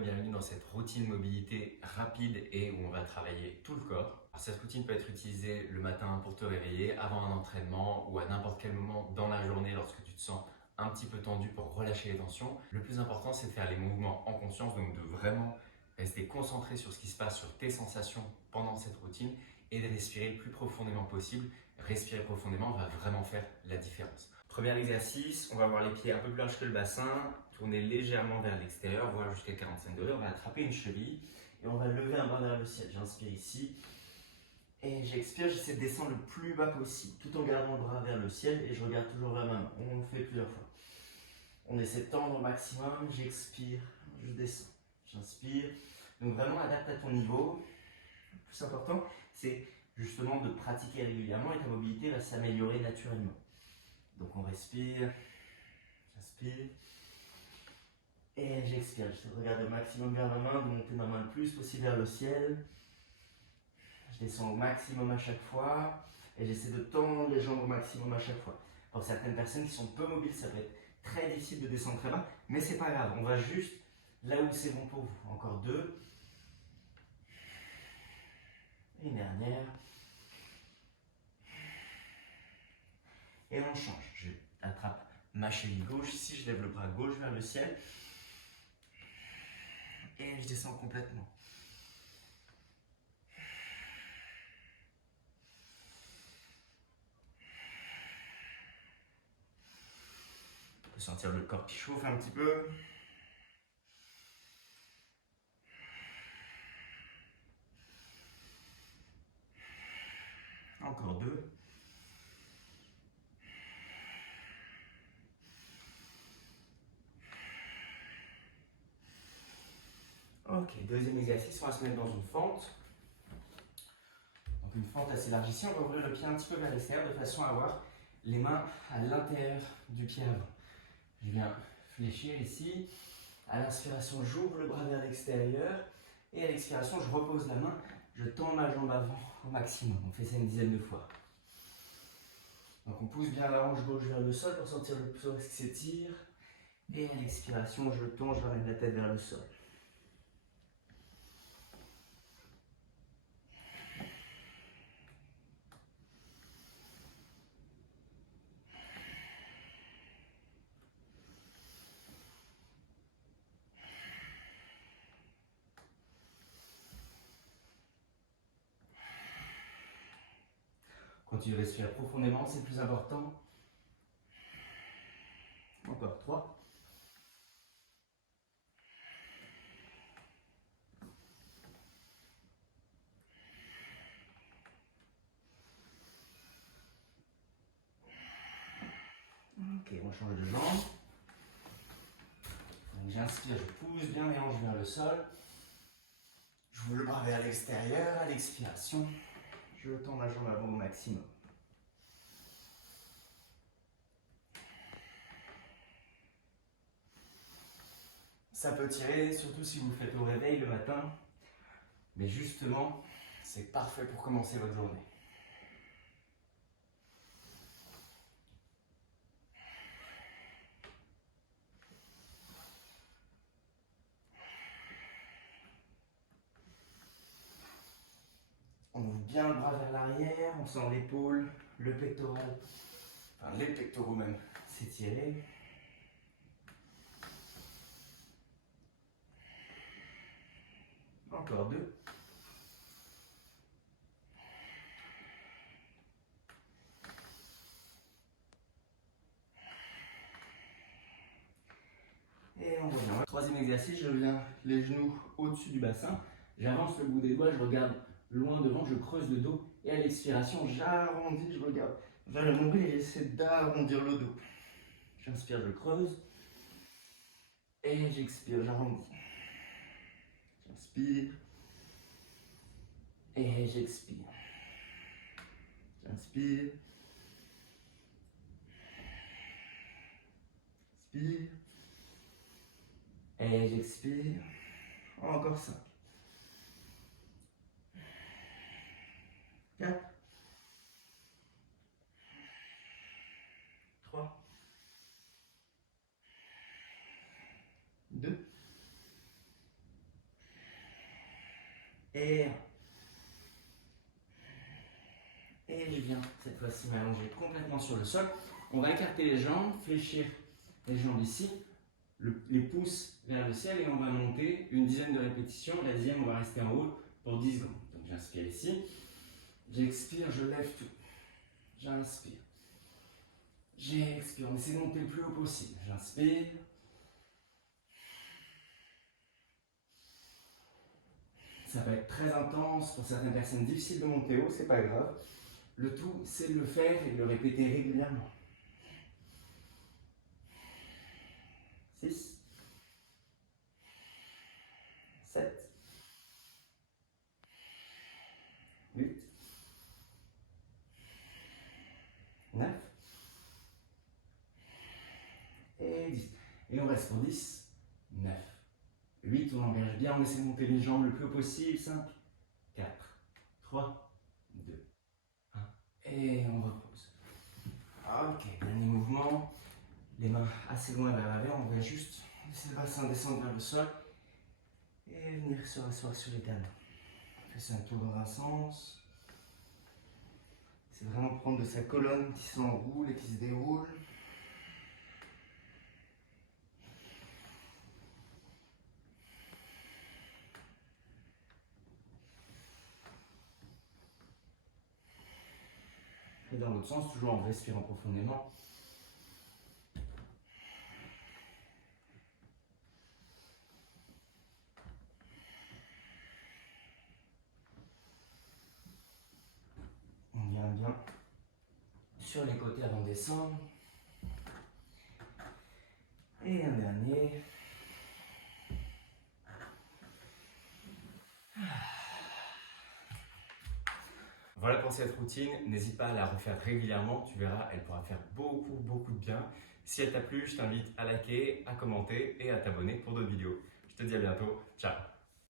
bienvenue dans cette routine mobilité rapide et où on va travailler tout le corps. Alors, cette routine peut être utilisée le matin pour te réveiller, avant un entraînement ou à n'importe quel moment dans la journée lorsque tu te sens un petit peu tendu pour relâcher les tensions. Le plus important, c'est de faire les mouvements en conscience, donc de vraiment rester concentré sur ce qui se passe, sur tes sensations pendant cette routine et de respirer le plus profondément possible. Respirer profondément va vraiment faire la différence. Premier exercice, on va avoir les pieds un peu plus larges que le bassin, tourner légèrement vers l'extérieur, voire jusqu'à 45 degrés. On va attraper une cheville et on va lever un bras vers le ciel. J'inspire ici et j'expire, j'essaie de descendre le plus bas possible, tout en gardant le bras vers le ciel et je regarde toujours vers ma main. On le fait plusieurs fois. On essaie de tendre au maximum, j'expire, je descends, j'inspire. Donc vraiment adapte à ton niveau. Le plus important, c'est justement de pratiquer régulièrement et ta mobilité va s'améliorer naturellement. Donc on respire, j'inspire et j'expire. J'essaie de regarder au maximum vers ma main, de monter ma main le plus possible vers le ciel. Je descends au maximum à chaque fois et j'essaie de tendre les jambes au maximum à chaque fois. Pour certaines personnes qui sont peu mobiles, ça peut être très difficile de descendre très bas, mais c'est pas grave, on va juste là où c'est bon pour vous. Encore deux. Une dernière. Et on change. Je attrape ma cheville gauche, ici je lève le bras gauche vers le ciel. Et je descends complètement. On peut sentir le corps qui chauffe un petit peu. Encore deux. Ok, deuxième exercice, on va se mettre dans une fente. Donc une fente assez large ici, on va ouvrir le pied un petit peu vers l'extérieur de façon à avoir les mains à l'intérieur du pied avant. Je viens fléchir ici. À l'inspiration, j'ouvre le bras vers l'extérieur. Et à l'expiration, je repose la main, je tends la jambe avant au maximum. On fait ça une dizaine de fois. Donc on pousse bien la hanche gauche vers le sol pour sentir le psoas qui s'étire. Et à l'expiration, je tends, je ramène la tête vers le sol. Continue de respirer profondément, c'est le plus important. Encore 3. Ok, on change de jambe. Donc j'inspire, je pousse bien les hanches vers le sol. J'ouvre le bras vers l'extérieur. À l'expiration, je tends la jambe avant au maximum. Ça peut tirer, surtout si vous le faites au réveil le matin. Mais justement, c'est parfait pour commencer votre journée. On ouvre bien le bras vers l'arrière, on sent l'épaule, le pectoral, enfin les pectoraux même, s'étirer. Encore 2. Et on revient. Troisième exercice, je viens les genoux au-dessus du bassin. J'avance le bout des doigts, je regarde loin devant, je creuse le dos. Et à l'expiration, j'arrondis, je regarde vers le nombril et j'essaie d'arrondir le dos. J'inspire, je creuse. Et j'expire, j'arrondis. J'inspire. Et j'expire. J'inspire. Inspire. Et j'expire. Encore 5. 4. 3. 2. Et je viens cette fois-ci m'allonger complètement sur le sol. On va écarter les jambes, fléchir les jambes ici, les pouces vers le ciel et on va monter une dizaine de répétitions. La dixième, on va rester en haut pour 10 secondes. Donc j'inspire ici, j'expire, je lève tout. J'inspire. J'expire, on essaie de monter le plus haut possible. J'inspire. Ça peut être très intense, pour certaines personnes difficile de monter haut, c'est pas grave. Le tout, c'est de le faire et de le répéter régulièrement. 6, 7, 8, 9 et 10. Et on reste pour 10, 9, 8, on engage bien, on essaie de monter les jambes le plus haut possible. 5, 4, 3, 2, 1. Et on repose. Ok, dernier mouvement. Les mains assez loin vers l'avant, on va juste laisser le bassin descendre vers le sol et venir se rasseoir sur les talons. Faire un tour dans un sens. C'est vraiment prendre de sa colonne qui s'enroule et qui se déroule. Et dans l'autre sens, toujours en respirant profondément. On vient bien sur les côtés avant de descendre. Et un dernier. Voilà pour cette routine, n'hésite pas à la refaire régulièrement, tu verras, elle pourra faire beaucoup de bien. Si elle t'a plu, je t'invite à liker, à commenter et à t'abonner pour d'autres vidéos. Je te dis à bientôt, ciao!